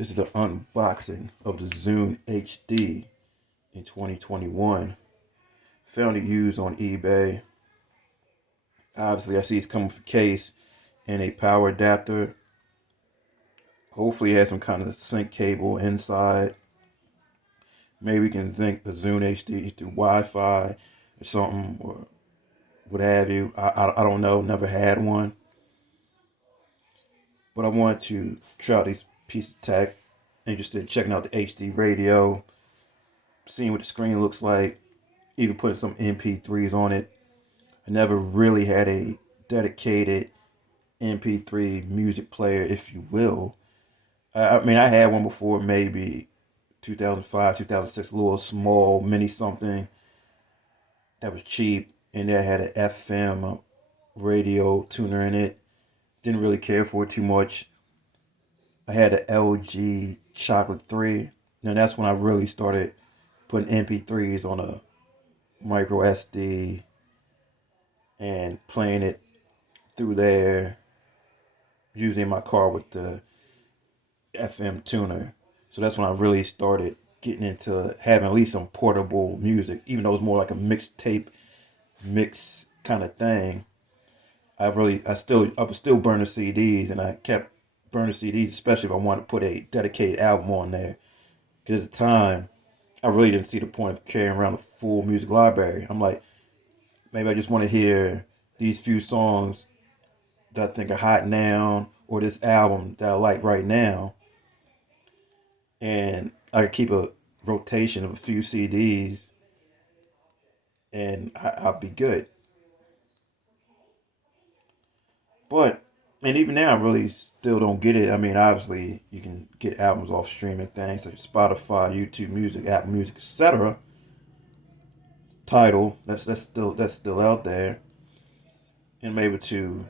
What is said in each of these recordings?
This is the unboxing of the Zune HD in 2021. Found it used on eBay. Obviously, I see it's coming with a case and a power adapter. Hopefully, it has some kind of sync cable inside. Maybe we can sync the Zune HD through Wi-Fi or something, or what have you. I don't know. Never had one. But I wanted to try out these pieces of tech. Interested in checking out the HD radio, seeing what the screen looks like, even putting some MP3s on it. I never really had a dedicated MP3 music player, if you will. I mean, I had one before, maybe 2005, 2006, a little small mini something that was cheap, and that had an FM radio tuner in it. Didn't really care for it too much. I had an LG Chocolate 3. Now that's when I really started putting MP3s on a micro SD and playing it through there, usually in my car with the FM tuner. So that's when I really started getting into having at least some portable music, even though it's more like a mixtape mix kind of thing. I was still burning CDs, and I kept burning CDs, especially if I wanted to put a dedicated album on there. Because at the time, I really didn't see the point of carrying around a full music library. I'm like, maybe I just want to hear these few songs that I think are hot now, or this album that I like right now, and I could keep a rotation of a few CDs, and I'll be good. But and even now, I really still don't get it. I mean, obviously, you can get albums off streaming things like Spotify, YouTube Music, Apple Music, etc. Title that's still out there, and I'm able to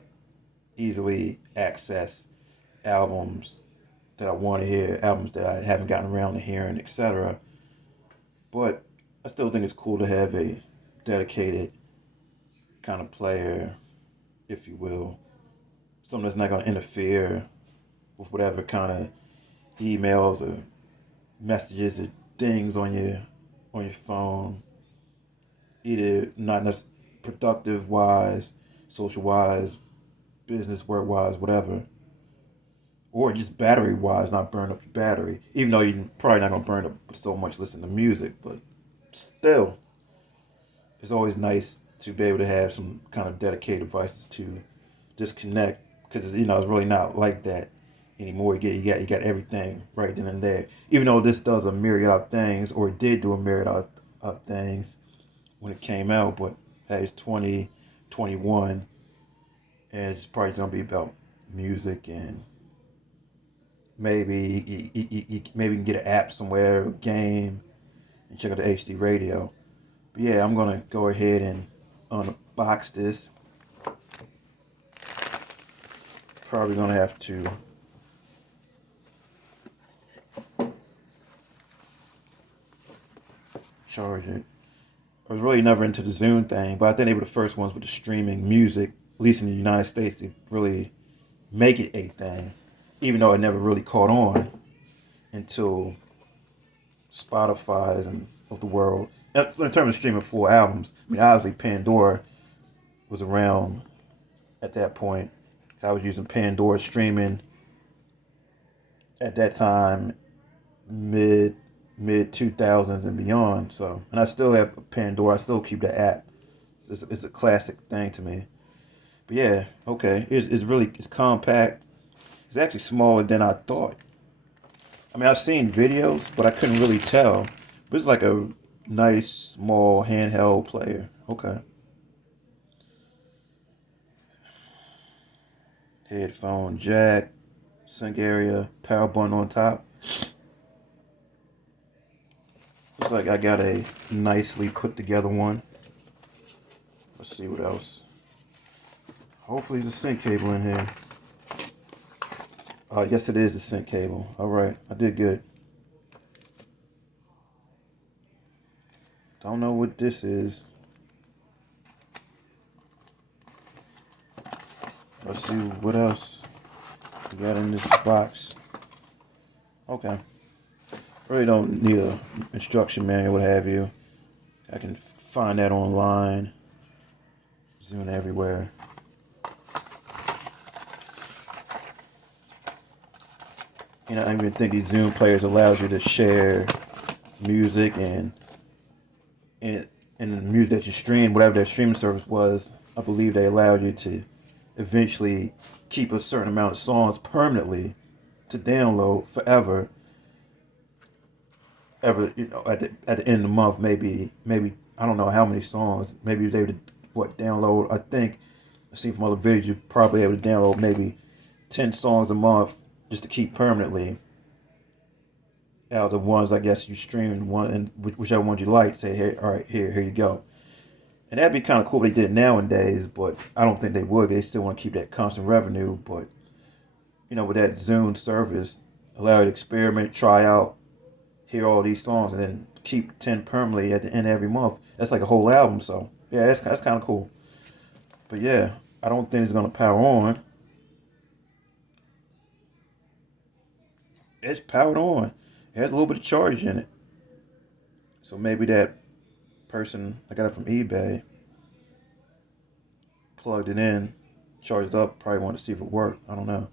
easily access albums that I want to hear, albums that I haven't gotten around to hearing, etc. But I still think it's cool to have a dedicated kind of player, if you will, something that's not going to interfere with whatever kind of emails or messages or things on your phone, either not necessarily productive wise, social wise, business work wise, whatever, or just battery wise, not burn up your battery. Even though you're probably not gonna burn up so much listening to music, but still, it's always nice to be able to have some kind of dedicated devices to disconnect, because it's really not like that anymore. You got everything right then and there. Even though this does a myriad of things, or it did do a myriad of things when it came out, but hey, it's 2021, and it's probably gonna be about music, and maybe maybe you can get an app somewhere, a game, and check out the HD radio. But yeah, I'm gonna go ahead and unbox this. Probably gonna have to charge it. I was really never into the Zune thing, but I think they were the first ones with the streaming music, at least in the United States, to really make it a thing. Even though it never really caught on until Spotify's and of the world. In terms of streaming full albums, I mean, obviously Pandora was around at that point. I was using Pandora streaming at that time, mid 2000s and beyond. So, and I still have Pandora. I still keep the app. It's a classic thing to me. But yeah, okay. It's compact. It's actually smaller than I thought. I mean, I've seen videos, but I couldn't really tell. But it's like a nice small handheld player. Okay. Headphone jack, sync area, power button on top. Looks like I got a nicely put together one. Let's see what else. Hopefully the sync cable in here. Yes, it is the sync cable. All right, I did good. Don't know what this is. Let's see what else we got in this box. Okay. Really don't need a instruction manual, what have you. I can find that online. Zune everywhere. I even think these Zune players allows you to share music and and the music that you stream, whatever their streaming service was. I believe they allowed you to eventually keep a certain amount of songs permanently to download forever. Ever, at the end of the month, maybe I don't know how many songs. Maybe they would download. I think I see from other videos you probably able to download maybe 10 songs a month just to keep permanently out of the ones I guess you stream one and whichever ones you like. Say hey, all right, here you go. And that'd be kind of cool if they did nowadays, but I don't think they would. They still want to keep that constant revenue. But with that Zune service, allow you to experiment, try out, hear all these songs, and then keep 10 permanently at the end of every month. That's like a whole album. So yeah, that's kind of cool. But yeah, I don't think it's gonna power on. It's powered on. It has a little bit of charge in it. So maybe that person I got it from eBay plugged it in, charged it up. Probably wanted to see if it worked. I don't know.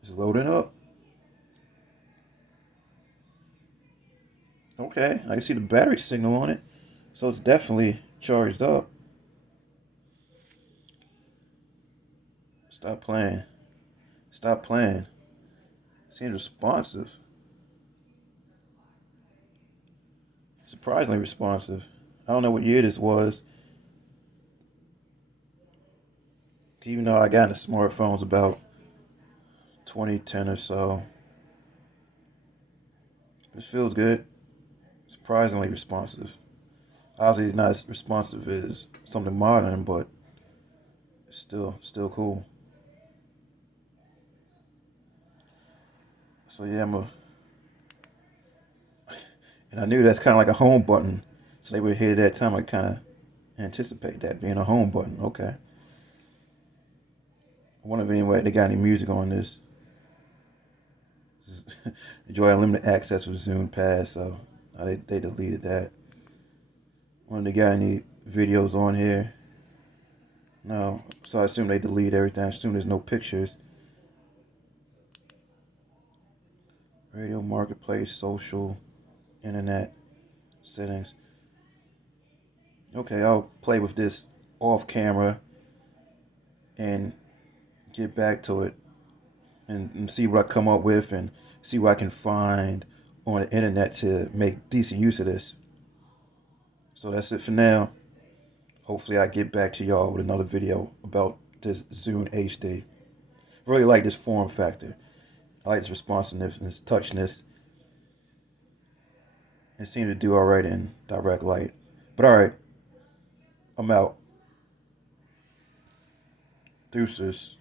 It's loading up. Okay, I can see the battery signal on it, so it's definitely charged up. Stop playing. Stop playing. Seems responsive. Surprisingly responsive. I don't know what year this was. Even though I got into smartphones about 2010 or so. This feels good. Surprisingly responsive. Obviously not as responsive as something modern, but it's still cool. So yeah, and I knew that's kind of like a home button. So they would hit it at that time. I kind of anticipate that being a home button. Okay. I wonder if anyway they got any music on this. Enjoy unlimited access with Zune Pass, so they deleted that. Wonder if they got any videos on here. No, so I assume they delete everything. I assume there's no pictures. Radio, marketplace, social, internet, settings. Okay, I'll play with this off camera and get back to it and see what I come up with and see what I can find on the internet to make decent use of this. So that's it for now. Hopefully I get back to y'all with another video about this Zune HD. Really like this form factor. I like this responsiveness, this touchness. It seemed to do alright in direct light. But alright, I'm out. Deuces.